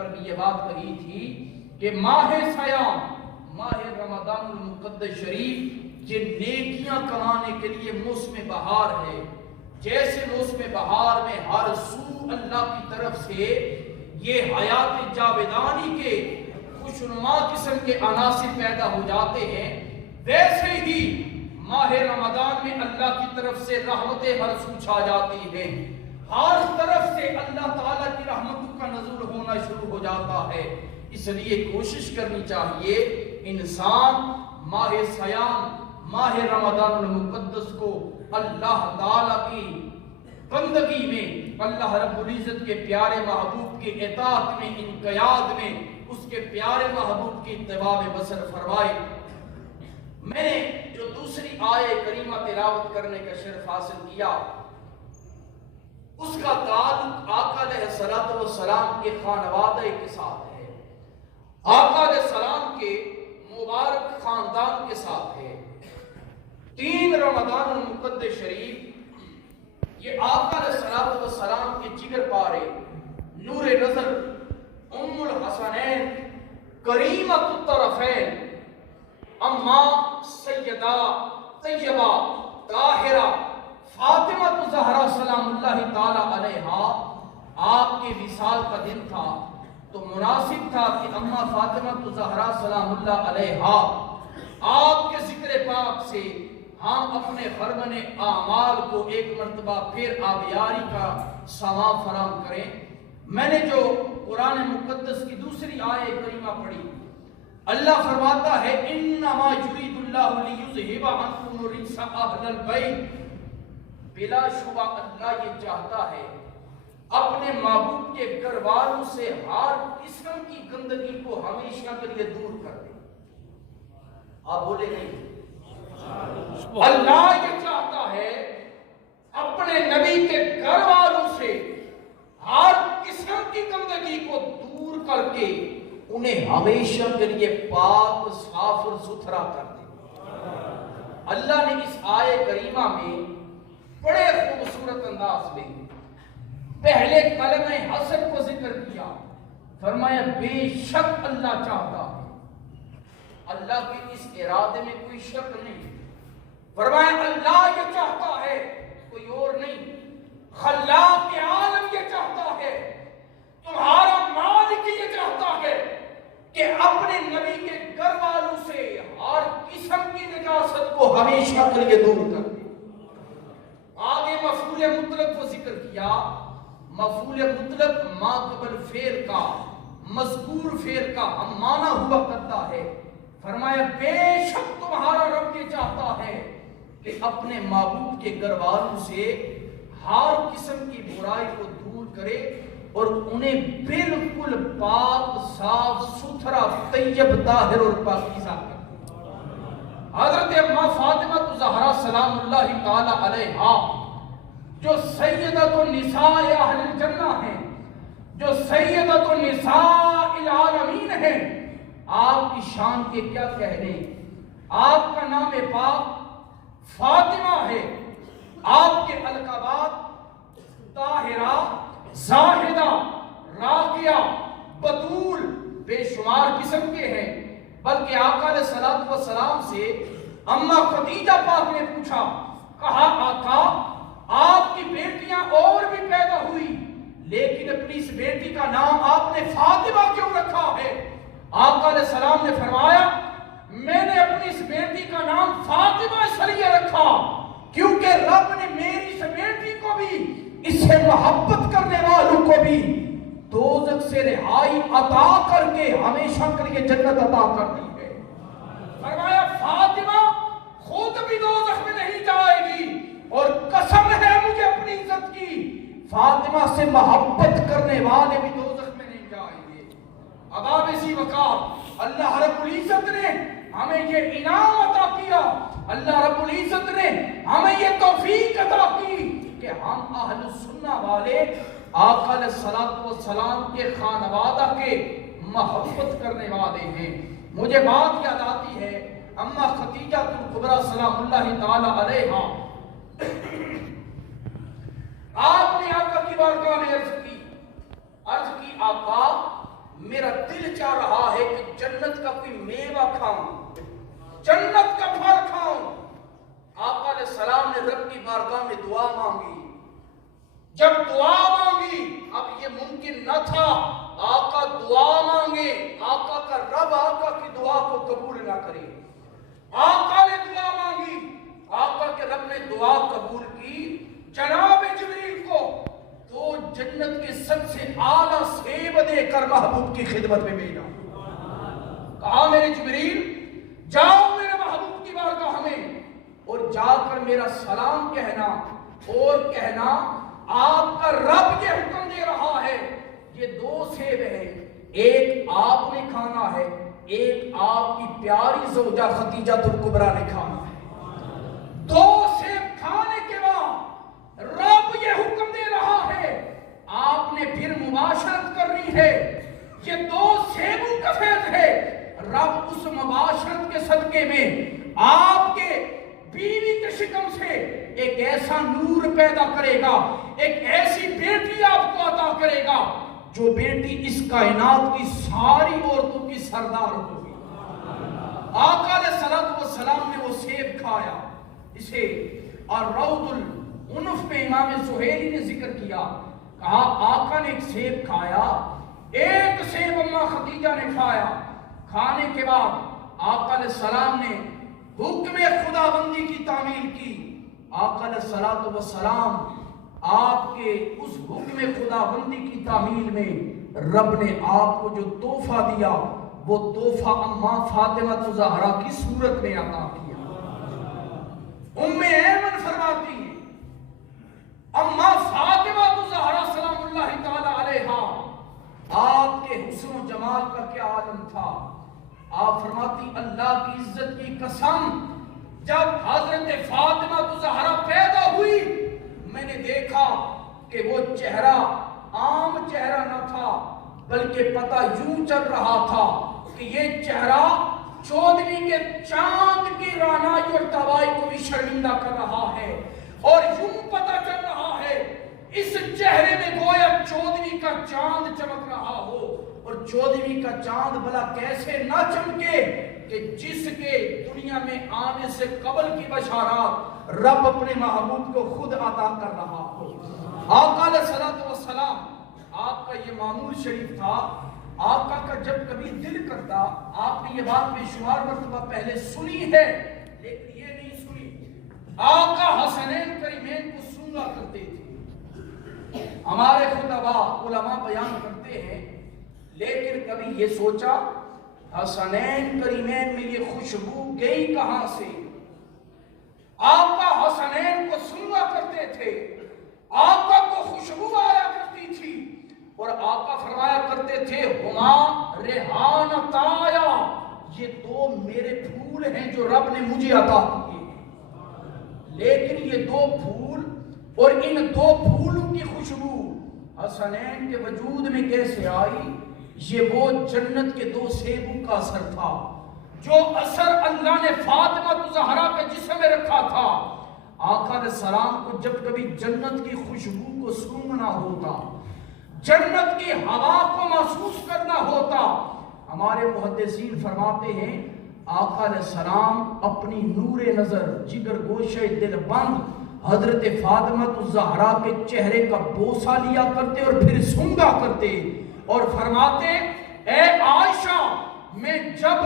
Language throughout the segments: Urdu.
پر بھی یہ بات کہی تھی کہ ماہ سیام، ماہ رمضان المقدس شریف یہ نیکیاں کمانے کے لیے موسم بہار ہے. جیسے موسم بہار میں ہر سو اللہ کی طرف سے یہ حیات جاویدانی کے خوشنما قسم کے عناصر پیدا ہو جاتے ہیں، ویسے ہی ماہ رمضان میں اللہ کی طرف سے رحمتیں ہر سو چھا جاتی ہیں. ہر طرف سے اللہ تعالیٰ کی رحمتوں کا نزول ہونا شروع ہو جاتا ہے. اس لیے کوشش کرنی چاہیے انسان ماہ سیام، ماہ رمضان المقدس کو اللہ تعالیٰ کی بندگی میں، اللہ رب العزت کے پیارے محبوب کی اطاعت میں، انقیاد میں، اس کے پیارے محبوب کی اتباع میں بسر فرمائے. میں نے جو دوسری آیہ کریمہ تلاوت کرنے کا شرف حاصل کیا، اس کا تعلق آقا علیہ الصلوۃ والسلام کے خانوادہ کے ساتھ ہے، آقا علیہ السلام کے مبارک خاندان کے ساتھ ہے. 3 رمضان المقدس شریف یہ آقا علیہ الصلوۃ والسلام کے جگر پارے، نور نظر، ام الحسنین، کریمۃ الطرفین، اما سیدہ طیبہ طاہرہ فاطمہ الزہرا سلام اللہ تعالی علیہا، آپ کے وصال کا دن تھا تو مناسب تھا کہ اما فاطمہ الزہرا سلام اللہ علیہا آپ کے ذکر پاک سے ہم اپنے خرمن اعمال کو ایک مرتبہ پھر آبیاری کا ثواب فراہم کریں. میں نے جو قرآن مقدس کی دوسری آیہ کریمہ پڑھی، اللہ فرماتا ہے انما یرید اللہ لیذھب عنکم الرجس اہل البیت. بلا شبہ اللہ یہ چاہتا ہے اپنے محبوب کے گھر والوں سے ہر قسم کی گندگی کو ہمیشہ کے لیے دور کر دے. آپ بولے نہیں، اللہ یہ چاہتا ہے اپنے نبی کے گھر والوں سے ہر قسم کی گندگی کو دور کر کے انہیں ہمیشہ کے لیے پاک، صاف اور ستھرا کر دے. اللہ نے اس آیہ کریمہ میں بڑے خوبصورت انداز میں پہلے کلمہ حسن کو ذکر کیا. فرمایا بے شک اللہ چاہتا ہے، اللہ کے اس ارادے میں کوئی شک نہیں. فرمایا اللہ یہ چاہتا ہے، کوئی اور نہیں. خلاق عالم یہ چاہتا ہے، تمہارا مالک یہ چاہتا ہے کہ اپنے نبی کے گھر والوں سے ہر قسم کی نجاست کو ہمیشہ کے لیے دور کر دے. آگے مفعول مطلق کو ذکر کیا. مفعول مطلق ما قبل فعل کا، مذکور فعل کا ہم معنی ہوا کرتا ہے. فرمایا بے شک تمہارا رب یہ چاہتا ہے کہ اپنے محبوب کے گھر والوں سے ہر قسم کی برائی کو دور کرے اور انہیں بالکل پاک، صاف ستھرا، طیب، طاہر اور پاکیزہ کرے. حضرت اماں فاطمہ الزہرا سلام اللہ تعالی علیہا جو سیدۃ النساء اہل الجنہ ہیں، جو سیدۃ النساء العالمین ہیں، آپ کی شان کے کیا کہنے. آپ کا نام پاک فاطمہ ہے، آپ کے القابات طاہرہ، زاہدہ، راقیہ، بطول بے شمار قسم کے ہیں. بلکہ آقا علیہ الصلوۃ والسلام سے اماں خدیجہ پاک نے پوچھا، کہا آقا آپ کی بیٹیاں اور بھی پیدا ہوئی لیکن اپنی اس بیٹی کا نام آپ نے فاطمہ کیوں رکھا ہے؟ آقا علیہ السلام نے فرمایا میں نے اپنی اس بیٹی کا نام فاطمہ اس لیے رکھا کیونکہ رب نے میری اس بیٹی کو بھی، اس سے محبت کرنے والوں کو بھی دوزخ سے رہائی عطا کر کے ہمیشہ کے لیے جنت عطا کر دی ہے. فرمایا فاطمہ خود بھی دوزخ میں نہیں جائے گی اور قسم ہے مجھے اپنی عزت کی فاطمہ سے محبت کرنے والے بھی دوزخ میں نہیں جائیں گے. اب آپ اسی وقت اللہ رب العزت نے ہمیں یہ انعام عطا کیا، اللہ رب العزت نے ہمیں یہ توفیق عطا کی کہ ہم اہل السنہ والے آقا علیہ الصلوۃ والسلام کے خانوادہ کے محبت کرنے والے ہیں. مجھے بات یاد آتی ہے اماں خدیجہ الکبریٰ سلام اللہ تعالی علیہا، آپ نے آقا کی بارگاہ میں عرض کی آقا میرا دل چاہ رہا ہے کہ جنت کا کوئی میوہ کھاؤں، جنت کا پھل کھاؤں۔ آقا علیہ السلام نے رب کی بارگاہ میں دعا مانگی۔ جب دعا مانگی، اب یہ ممکن نہ تھا آقا دعا مانگے، آقا کا رب آقا کی دعا کو قبول نہ کرے۔ آقا نے دعا مانگی، آقا کے رب نے دعا قبول کی۔ جناب جبریل کو تو جنت کے سب سے اعلیٰ سیب دے کر محبوب کی خدمت میں بھیجا۔ کہا میرے جبریل جاؤ میرے محبوب کی بارگاہ میں اور جا کر میرا سلام کہنا اور کہنا آپ کا رب یہ حکم دے رہا ہے، یہ 2 سیب ہیں، ایک آپ نے کھانا ہے، ایک آپ کی پیاری زوجہ خدیجہ الکبریٰ نے کھانا ہے۔ 2 سیب کھانے کے بعد رب یہ حکم دے رہا ہے آپ نے پھر مباشرت کرنی ہے۔ یہ 2 سیبوں کا فیض ہے۔ رب اس مباشرت کے صدقے میں آپ کے بیوی کے شکم سے ایک ایسا نور پیدا کرے گا، ایک ایسی بیٹی آپ کو عطا کرے گا جو بیٹی اس کائنات کی ساری عورتوں کی سردار ہوگی۔ آقا علیہ السلام نے وہ سیب کھایا اسے، اور روض العنف میں امام سہیلی نے ذکر کیا، کہا آقا نے ایک سیب کھایا، ایک سیب اماں خدیجہ نے کھایا۔ کھانے کے بعد آقا علیہ السلام نے حکم خداوندی کی تعمیل کی۔ آقا علیہ السلام آپ کے اس حکم خداوندی کی تعمیل میں رب نے آپ کو جو تحفہ دیا وہ تحفہ اماں فاطمہ الزہرا کی صورت میں عطا کیا۔ ام ایمن فرماتی ہیں اماں فاطمہ الزہرا سلام اللہ تعالی علیہا، آپ کے حسن و جمال کا کیا عالم تھا۔ آپ فرماتی اللہ کی عزت کی قسم، جب حضرت فاطمہ الزہرا پیدا ہوئی میں نے دیکھا کہ وہ چہرہ عام چہرہ نہ تھا، بلکہ پتہ یوں چل رہا تھا کہ یہ چہرہ 14ویں کے چاند کی رعنائی اور توائی کو بھی شرمندہ کر رہا ہے، اور یوں پتہ چل رہا ہے اس چہرے میں گویا 14ویں کا چاند چمک رہا ہو، اور 14ویں کا چاند بھلا کیسے نہ چمکے کہ جس کے دنیا میں آنے سے قبل کی بشارات رب اپنے محبوب کو خود عطا کر رہا ہو۔ آقا علیہ السلام آپ کا یہ معمول شریف تھا، آقا کا جب کبھی دل کرتا، آپ نے یہ بات بے شمار مرتبہ پہلے سنی ہے لیکن یہ نہیں سنی، آقا حسنین کریمین کو سونگا کرتے تھے۔ ہمارے خطباء علماء بیان کرتے ہیں لیکن کبھی یہ سوچا حسنین کریمین میں یہ خوشبو گئی کہاں سے؟ آقا حسنین کو سونگا کرتے تھے، آقا کو خوشبو آیا کرتی تھی، اور آقا فرمایا کرتے تھے ہما ریحانتایا، یہ 2 میرے پھول ہیں جو رب نے مجھے عطا کیے ہیں۔ لیکن یہ 2 پھول اور ان 2 پھولوں کی خوشبو حسنین کے وجود میں کیسے آئی؟ یہ وہ جنت کے 2 سیبوں کا اثر تھا جو اثر اللہ نے فاطمہ الزہرا کے جسم میں رکھا تھا۔ آقا علیہ السلام کو جب کبھی جنت کی خوشبو کو سونگنا ہوتا، جنت کی ہوا کو محسوس کرنا ہوتا، ہمارے محدثین فرماتے ہیں آقا علیہ السلام اپنی نور نظر جگر گوشے دل بند حضرت فاطمہ الزہرا کے چہرے کا بوسہ لیا کرتے اور پھر سونگا کرتے اور فرماتے اے عائشہ میں جب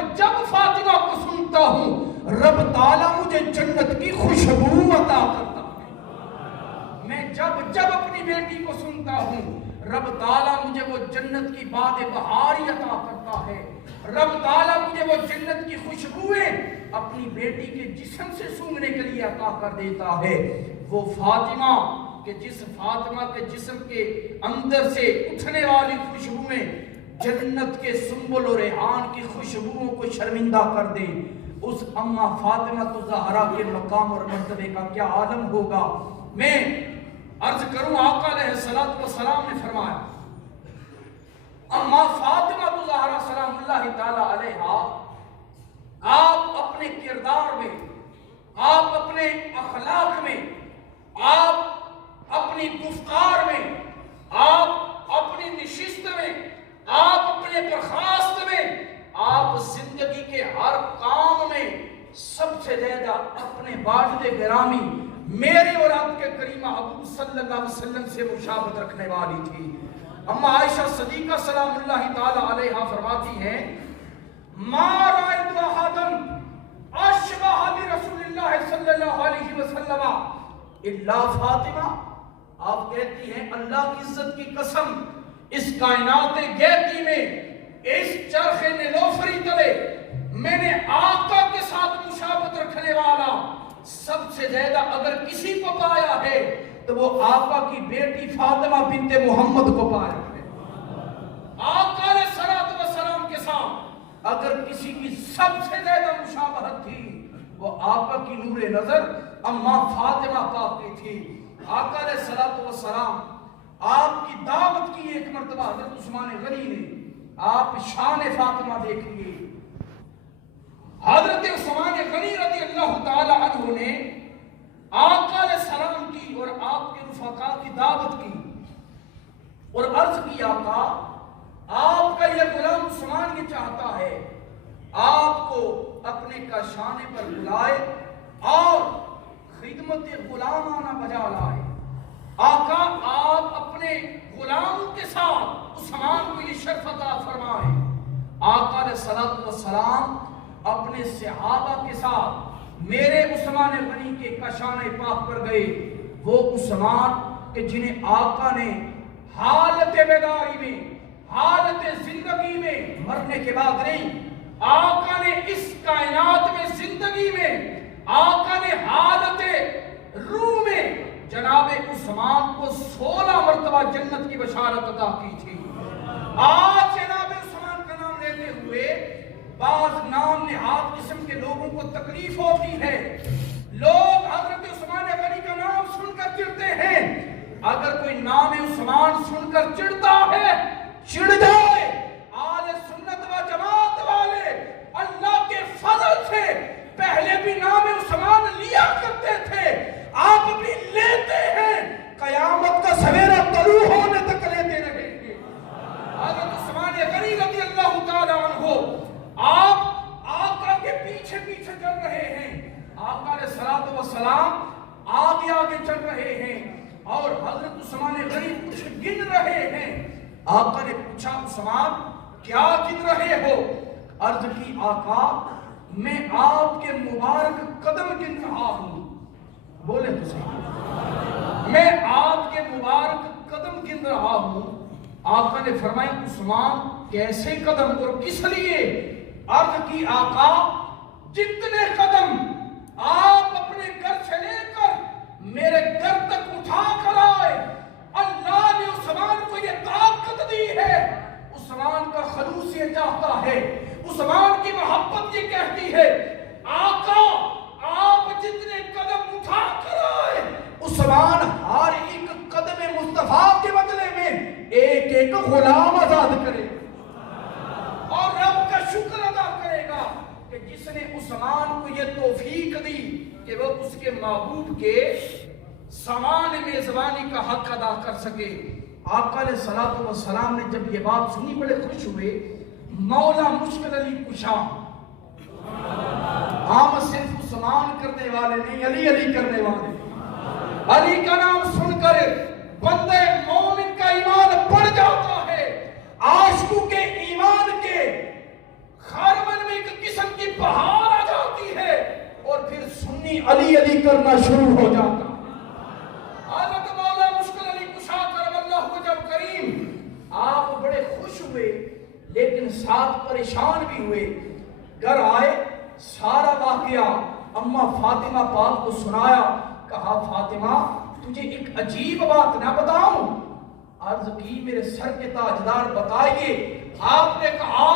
فاطمہ کو سنتا ہوں رب تعالیٰ مجھے جنت کی خوشبو عطا کرتا ہے، میں جب اپنی بیٹی کو سنتا ہوں رب تعالیٰ مجھے وہ جنت کی باد بہاری عطا کرتا ہے، رب تعالیٰ مجھے وہ جنت کی خوشبوئیں اپنی بیٹی کے جسم سے سونگنے کے لیے عطا کر دیتا ہے۔ وہ فاطمہ کہ جس فاطمہ کے جسم کے اندر سے اٹھنے والی خوشبوئیں جنت کے سنبل و ریحان کی خوشبوؤں کو شرمندہ کر دے، اس اماں فاطمہ الزہرا کے مقام اور مرتبے کا کیا عالم ہوگا۔ میں عرض کروں آقا علیہ السلام نے فرمایا اماں فاطمہ الزہرا سلام اللہ تعالی علیہا، آپ اپنے کردار میں، آپ اپنے اخلاق میں، آپ اپنی گفتار میں، آپ اپنی نشست میں، آپ اپنے برخاست میں آپ زندگی کے ہر کام میں سب سے زیادہ اپنے واجد گرامی میرے اور آپ کے کریم محبوب صلی اللہ علیہ وسلم سے مشابہت رکھنے والی تھی۔ اما عائشہ صدیقہ سلام اللہ تعالی علیہا فرماتی ہیں ما رأیت احدا اشبہ برسول اللہ صلی اللہ علیہ وسلم الا فاطمہ۔ آپ کہتی ہیں اللہ کی عزت کی قسم، اس کائنات گہتی میں، اس چرخ نیلوفری تلے میں نے آقا کے ساتھ مشابہت رکھنے والا سب سے زیادہ اگر کسی کو پایا ہے تو وہ آقا کی بیٹی فاطمہ بنت محمد کو پایا ہے۔ آقا علیہ الصلوۃ والسلام کے ساتھ اگر کسی کی سب سے زیادہ مشابہت تھی وہ آقا کی نور نظر اما فاطمہ پاک کی تھی۔ آقا علیہ الصلوۃ والسلام آپ کی دعوت کی ایک مرتبہ حضرت عثمان غنی نے، آپ شان فاطمہ دیکھئے، حضرت عثمان غنی رضی اللہ تعالی عنہ نے آقا علیہ السلام کی اور آپ کے رفقا کی دعوت کی اور عرض کی آقا آپ کا یہ غلام عثمان یہ چاہتا ہے آپ کو اپنے کاشانے پر بلائے اور خدمت غلامانہ بجا لائے۔ آقا آپ اپنے غلاموں کے ساتھ عثمان کو یہ شرف عطا فرمائے۔ آقا علیہ الصلوۃ والسلام اپنے صحابہ کے ساتھ میرے عثمان غنی کے کاشانے پاک پر گئے، وہ عثمان کہ جنہیں آقا نے حالت بیداری میں، حالت زندگی میں، مرنے کے بعد نہیں، آقا نے اس کائنات میں زندگی میں، آقا نے حالت روح میں جناب عثمان کو 16 مرتبہ جنت کی بشارت عطا کی تھی۔ آج جناب عثمان کا نام لیتے ہوئے بعض نام نہاد قسم کے لوگوں کو تکلیف ہوتی ہے، لوگ حضرت عثمان غنی کا نام سن کر چڑھتے ہیں۔ اگر کوئی نام عثمان سن کر چڑھتا ہے چڑھ جائے، آل سنت و جماعت والے اللہ کے فضل سے پہلے بھی نام عثمان لیا کرتے تھے، آپ بھی لیتے ہیں، قیامت کا سویرا طلوع ہونے تک لیتے رہیں گے۔ حضرت عثمان غنی رضی اللہ تعالی عنہ آپ آقا کے پیچھے پیچھے چل رہے ہیں، آقا علیہ الصلوۃ والسلام آگے آگے چل رہے ہیں اور حضرت عثمان غنی کچھ گن رہے ہیں۔ آقا نے پوچھا عثمان کیا گن رہے ہو؟ عرض کی آقا میں آپ کے مبارک قدم گن رہا ہوں۔ بولے تو صحیح، میں آپ کے مبارک قدم گن رہا ہوں۔ آقا نے فرمایا عثمان کیسے قدم اور کس لیے؟ عرض کی آقا جتنے قدم آپ اپنے گھر سے لے کر میرے گھر تک اٹھا کر آئے، اللہ نے عثمان کو یہ طاقت دی ہے۔ عثمان کا خلوص یہ چاہتا ہے، عثمان کی محبت یہ کہتی ہے آقا آپ جتنے قدم اٹھا کر آئے، عثمان ہر ایک قدم مصطفیٰ کے بدلے میں ایک ایک غلام آزاد کرے اور رب کا شکر ادا کرے گا کہ جس نے عثمان کو یہ توفیق دی کہ وہ اس کے محبوب کے سامان میزبانی کا حق ادا کر سکے۔ آقا علیہ الصلوۃ والسلام نے جب یہ بات سنی بڑے خوش ہوئے۔ مولا مشکل علی کشا، ہم صرف عثمان کرنے والے نہیں، علی علی کرنے والے۔ علی کا نام سن کر بندے مومن کا ایمان بڑھ جاتا ہے، عاشقوں کے ایمان کے خارمن میں ایک قسم کی بہار آ جاتی ہے اور پھر سنی علی علی کرنا شروع ہو جاتا۔ حضرت مولا مشکل علی کشا کرم اللہ وجہ کریم، آپ بڑے خوش ہوئے لیکن ساتھ پریشان بھی ہوئے۔ گھر آئے، سارا واقعہ اماں فاطمہ پاک کو سنایا، کہا فاطمہ تجھے ایک عجیب بات نہ بتاؤں؟ عرض کی میرے سر کے تاجدار بتائیے۔ آپ نے کہا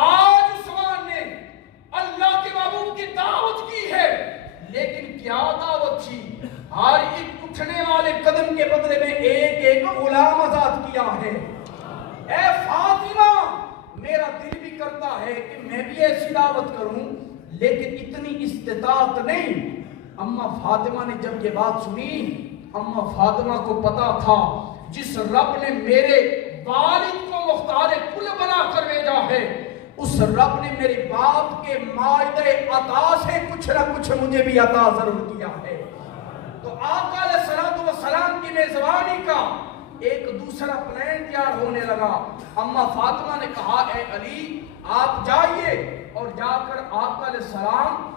آج عثمان نے اللہ کے محبوب کی دعوت کی ہے، لیکن کیا دعوت تھی؟ ہر ایک اٹھنے والے قدم کے بدلے میں ایک ایک غلام آزاد کیا ہے۔ اے فاطمہ میرا دل بھی کرتا ہے کہ میں بھی ایسی دعوت کروں، لیکن اتنی استطاعت نہیں۔ اماں فاطمہ نے جب یہ بات سنی، اماں فاطمہ کو پتا تھا جس رب نے میرے والد کو مختار کل بنا کر بھیجا اس رب نے میرے باپ کے مائدہ عطا سے کچھ نہ کچھ مجھے بھی عطا ضرور کیا ہے۔ تو آقا علیہ السلام کی میزبانی کا ایک دوسرا پلان تیار ہونے لگا۔ اما فاطمہ نے کہا اے علی آپ جائیے اور جا کر آقا علیہ السلام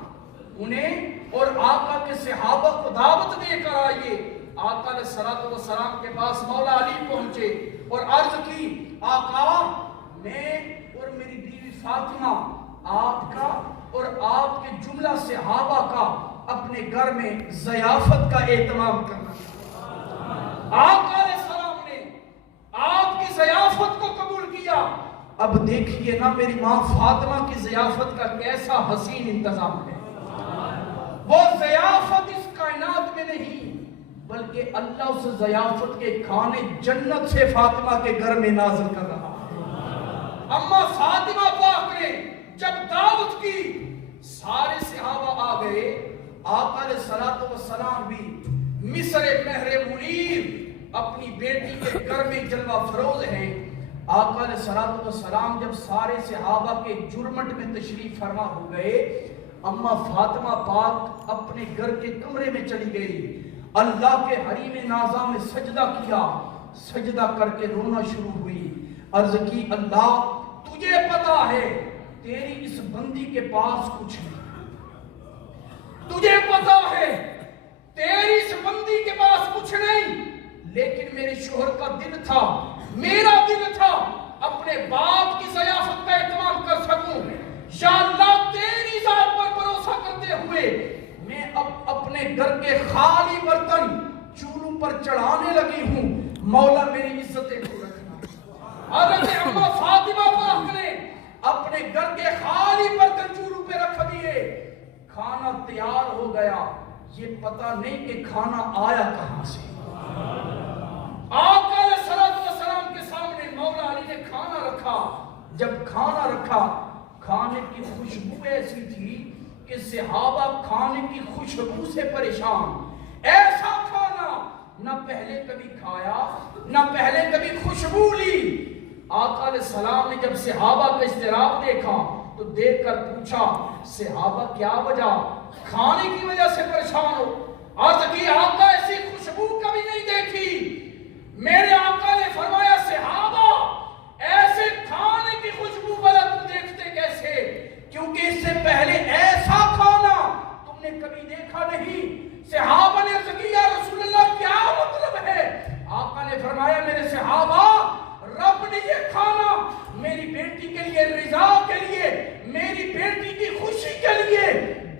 انہیں اور آقا کے صحابہ کو دعوت دے کر آئیے۔ آقا علیہ السلام کے پاس مولا علی پہنچے اور عرض کی آقا میں اور میری بیوی فاطمہ آپ کا اور آپ کے جملہ صحابہ کا اپنے گھر میں ضیافت کا اہتمام کرنا چاہتا۔ آقا علیہ السلام نے آپ کی ضیافت کو قبول کیا۔ اب دیکھیے نا میری ماں فاطمہ کی ضیافت کا کیسا حسین انتظام ہے۔ وہ ضیافت اس کائنات میں نہیں بلکہ اللہ اس ضیافت کے کھانے جنت سے فاطمہ کے گھر میں نازل کر رہا ہے۔ اما فاطمہ پاک نے جب دعوت کی سارے صحابہ آ گئے۔ آقا علیہ السلام بھی مصر مہر منیر اپنی بیٹی کے گھر میں جلوہ فروز ہے۔ آقا علیہ السلام جب سارے صحابہ کے جرمٹ میں تشریف فرما ہو گئے، اما فاطمہ پاک اپنے گھر کے کمرے میں چلی گئی، اللہ کے حریم نازا میں سجدہ کیا، سجدہ کر کے رونا شروع ہوئی، عرض کی اللہ تجھے پتا ہے تیری اس بندی کے پاس کچھ نہیں، تجھے پتا ہے تیری اس بندی کے پاس کچھ نہیں، لیکن میرے شوہر کا دل تھا، میرا دل تھا اپنے باپ کی ضیافت کا اہتمام کر سکوں۔ یا اللہ تیری ذات پر بھروسہ کرتے ہوئے میں اب اپنے گھر کے خالی برتن چولوں پر چڑھانے لگی ہوں، مولا میری عزتیں کو رکھنا۔ حضرت اما فاطمہ پاک نے اپنے گھر کے خالی برتن چولوں پہ رکھ دیے، کھانا تیار ہو گیا، یہ پتہ نہیں کہ کھانا آیا کہاں سے۔ آقا علیہ السلام کے سامنے مولا علی نے کھانا رکھا، جب کھانا رکھا کھانے کی خوشبو ایسی تھی کہ صحابہ کھانے کی خوشبو سے پریشان۔ ایسا کھانا نہ پہلے کبھی کھایا نہ پہلے کبھی خوشبو لی۔ آقا علیہ السلام نے جب صحابہ کا اضطراب دیکھا تو دیکھ کر پوچھا صحابہ کیا وجہ، کھانے کی وجہ سے پریشان ہو؟ عرض کی آقا ایسی خوشبو کبھی نہیں دیکھی۔ میرے آقا نے فرمایا صحابہ ایسے کھانے کی خوشبو والا تم دیکھتے کیسے؟ کیونکہ اس سے پہلے ایسا کھانا تم نے کبھی دیکھا نہیں۔ صحابہ نے عرض کی یا رسول اللہ کیا مطلب ہے؟ آقا نے فرمایا میرے صحابہ رب نے یہ کھانا میری بیٹی کے لیے، رضا کے لیے، میری بیٹی کی خوشی کے لیے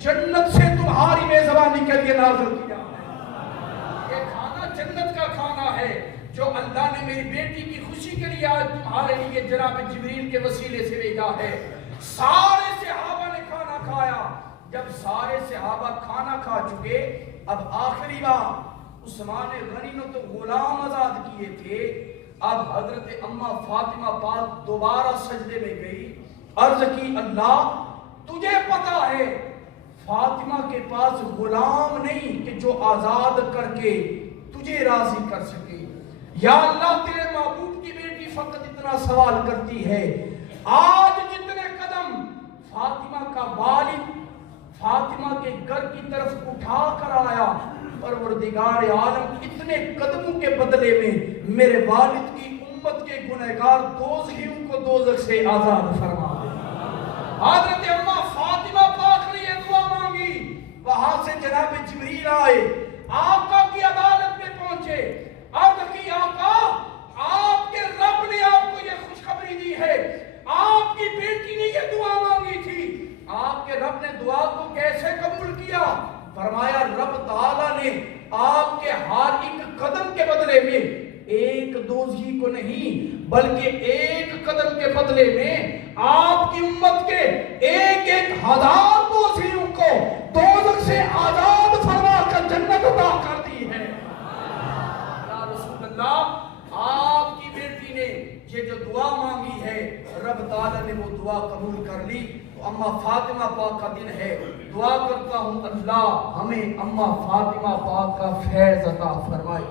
جنت سے تمہاری میزبانی کے لیے نازل کیا ہے۔ یہ کھانا جنت کا کھانا ہے جو اللہ نے میری بیٹی کی خوشی کے لیے آج تمہارے لیے جناب جبریل کے وسیلے سے بھیجا ہے۔ سارے صحابہ نے کھانا کھایا۔ جب سارے صحابہ کھانا کھا چکے، اب آخری بار عثمان غنی نے تو غلام آزاد کیے تھے، اب حضرت اما فاطمہ پاک دوبارہ سجدے میں گئی، عرض کی اللہ تجھے پتا ہے فاطمہ کے پاس غلام نہیں کہ جو آزاد کر کے تجھے راضی کر سکے، یا اللہ تیرے محبوب کی بیٹی فقط اتنا سوال کرتی ہے، آج جتنے قدم فاطمہ کا والد فاطمہ کے گھر کی طرف اٹھا کر آیا، پروردگار عالم اتنے قدموں کے بدلے میں میرے والد کی امت کے گنہگار دوزخیوں کو دوزخ سے آزاد فرما دے۔ حضرت اما فاطمہ پاک نے یہ دعا مانگی، وہاں سے جناب جبریل آئے، آقا کی عدالت میں پہنچے، عرض کی آقا آپ کے رب نے آپ کو یہ خوشخبری دی ہے، آپ کی بیٹی نے یہ دعا مانگی تھی، آپ کے رب نے دعا کو کیسے قبول کیا؟ فرمایا رب تعالیٰ نے آپ کے ہر ایک قدم کے بدلے میں ایک دوزخی کو نہیں بلکہ ایک قدم کے بدلے میں آپ کی امت کے ایک ایک ہزار دوزخیوں کو دوزخ سے آزاد فرما کر جنت عطا کر دی ہے۔ یا رسول اللہ آپ کی بیٹی نے یہ جو دعا مانگی ہے رب تعالیٰ نے وہ دعا قبول کر لی۔ اما فاطمہ پاک کا دن ہے، دعا کرتا ہوں اللہ ہمیں اما فاطمہ پاک کا فیض عطا فرمائے۔